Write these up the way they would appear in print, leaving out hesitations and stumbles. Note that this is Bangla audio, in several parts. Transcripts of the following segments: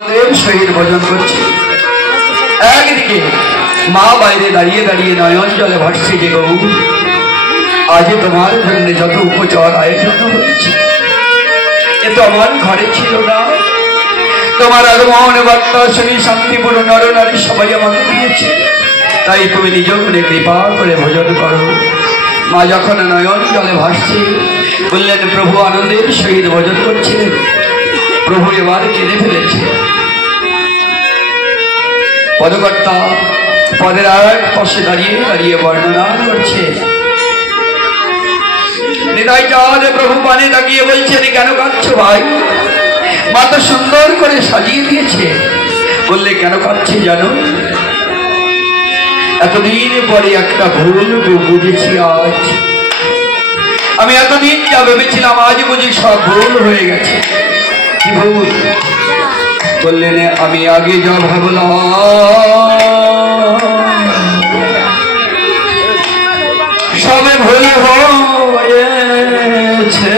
শহীদ ভোজন করছে। একদিকে মা বাইরে দাঁড়িয়ে দাঁড়িয়ে নয়ন জলে ভাসছে যে গৌ, আজ তোমার জন্য যত উপচার আয়োজন হয়েছে এ তো আমার ঘরে ছিল না। তোমার আগমন বার্তা শুনি শান্তিপূর্ণ নর নারী সবাই আমাকে দিয়েছে, তাই তুমি নিজ মনে কৃপা করে ভোজন করো। মা যখন নয়ন জলে ভাসছে বললেন, প্রভু আনন্দের সহিত ভোজন করছিলেন, প্রভু এবার কেঁদে ফেলেছে। পদকর্তা পদের এক পাশে দাঁড়িয়ে দাঁড়িয়ে বর্ণনা করছে। নিতাই চাঁদ প্রভু পানে তাকিয়ে বলছেন, কেন কাঁদছো ভাই? মা তো সুন্দর করে সাজিয়ে দিয়েছে। বললে, কেন কাঁদছি জানো? এতদিন পরে একটা ভুল বুঝেছি আজ। আমি এতদিন যা ভেবেছিলাম আজ বুঝি সব ভুল হয়ে গেছে। কি ভুল? বললেন, আমি আগে যা ভাবলাম সবে ভুল হয়েছে।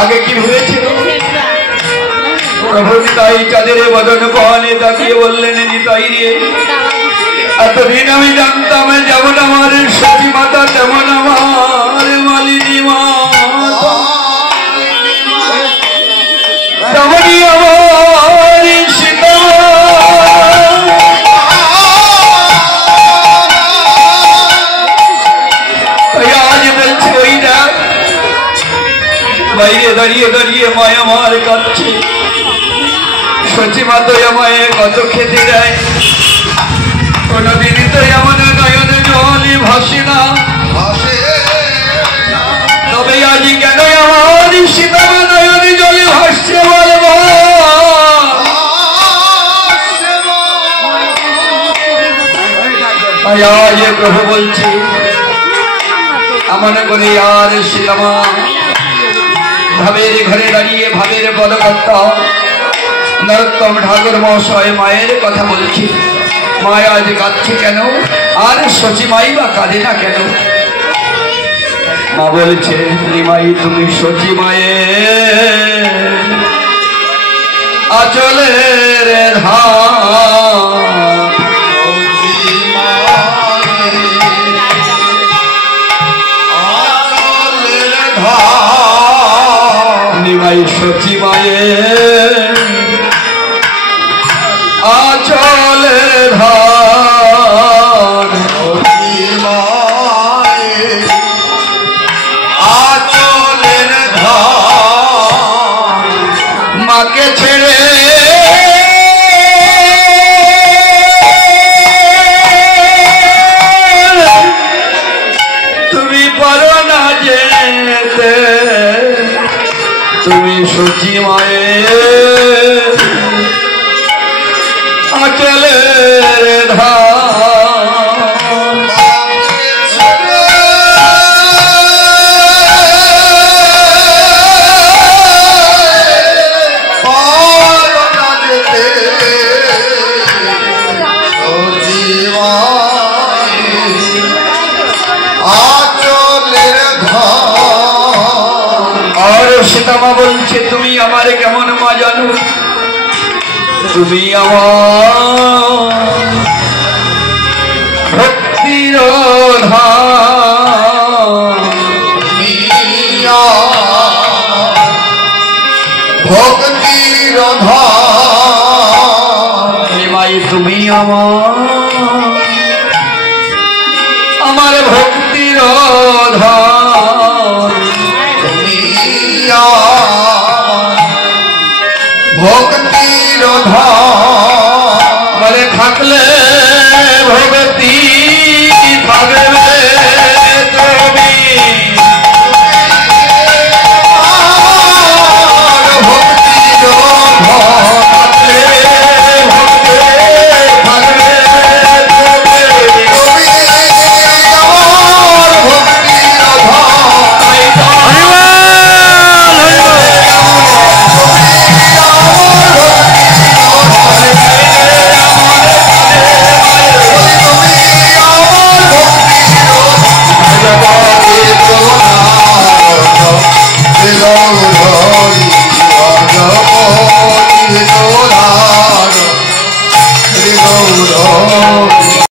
আগে কি ভেবেছিল? প্রভু নিতাই চাঁদের বদন পানে তাকিয়ে বললেন, নিতাই রে, এতদিন আমি জানতাম যেমন আমার সতী মাতা তেমন আমার মালিনী মাতা, তেমনই আমার সীতা। আজ বলছে, ওই দেখ বাইরে দাঁড়িয়ে দাঁড়িয়ে মায় আমার কাঁদছে। সচি মা তো আমায় কত খেতে দেয়, কোনদিনই তো এমন নয়নে জলে ভাসে না। তবে আজ কেন আমার সীতা নয়নে জলে ভাসছে বলব? আজ প্রভু বলছে, এমন করে আর সীতামা ভাবের ঘরে দাঁড়িয়ে ভাবের পদকর্তা নরোত্তম ঠাকুর মহাশয় মায়ের কথা বলছি। মা আজ কাঁদছে কেন? আর সচি মাই বা কাঁদে না কেন? মা বলছে, নিমাই তুমি সচি মায়ের আচলের নিমাই সচি মায়ের আচলের ধার, আচলের ধার মাকে ছেড়ে তুমি পারো না যেতে। তুমি সচি মায়ের আচলের ধার, পারো না যেতে। সচি মায়ের আচলের ধার। আর সীতামা বলছে, তুমি আমার কেমন মা জানো? তুমি আমার ভক্তির ভক্তির নিমাই তুমি আমার ভক্তির ভক্তির ধার।